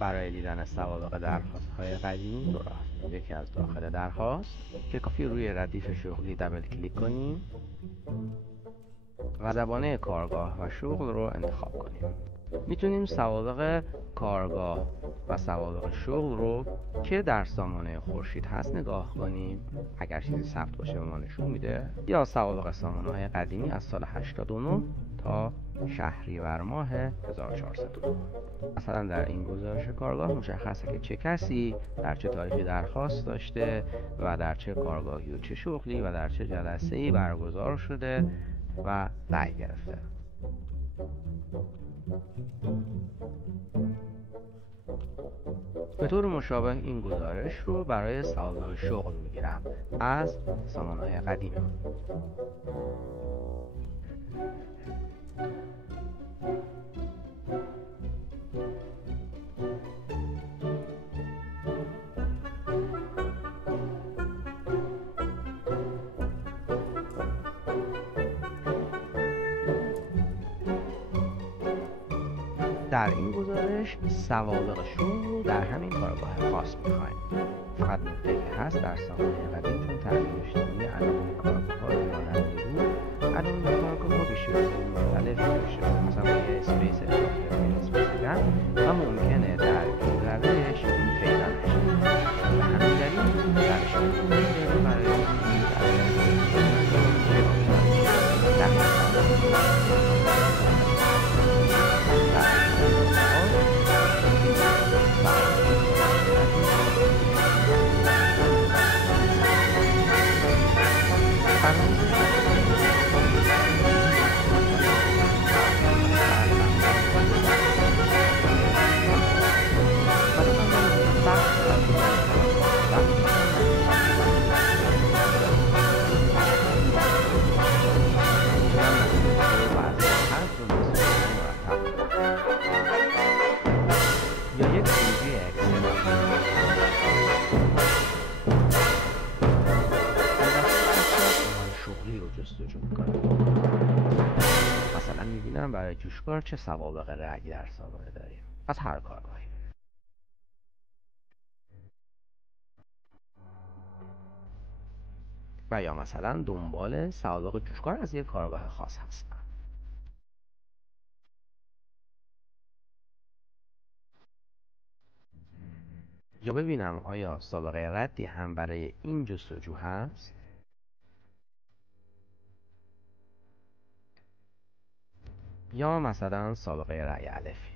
برای دیدن سوابق درخواست‌های قدیمی دو راه. یکی از داخل درخواست که کافی روی ردیف شغلی دبل کلیک کنیم و زبانه کارگاه و شغل رو انتخاب کنیم. میتونیم سوابق کارگاه و سوابق شغل رو که در سامانه خورشید هست نگاه کنیم اگر چیزی ثبت باشه به ما نشون میده، یا سوابق سامانه‌های قدیمی از سال 89 تا شهریور ماه 1402. مثلا در این گزارش کارگاه مشخصه که چه کسی در چه تاریخی درخواست داشته و در چه کارگاهی و چه شغلی و در چه جلسه‌ای برگزار شده و رأی گرفته. به طور مشابه این گزارش رو برای سوابق شغل میگیرم از سامانه‌های قدیمی. در این گزارش سوابق شغل رو در همین کارگاه خاص می‌خوایم. فقط نکته که هست در سامانه قدیم چون تغییر اجتماعی علائم کارگاه‌ها رو مانند بود، علائم کارگاه‌ها به شکل‌های مختلف داشته، مثلا یه اسپیس اضافه یا اسپیس کم و ممکنه در این روش پیدا نشه. به همین دلیل روش مختلف برای مثلا میبینم برای جوشکار چه سوابق رأی در سامانه داریم از هر کارگاهی. و یا مثلا دنبال سوابق جوشکار از یک کارگاه خاص هستم. یا ببینم آیا سابقه ردی هم برای این جستجو هست، یا مثلا سابقه رأی الفی.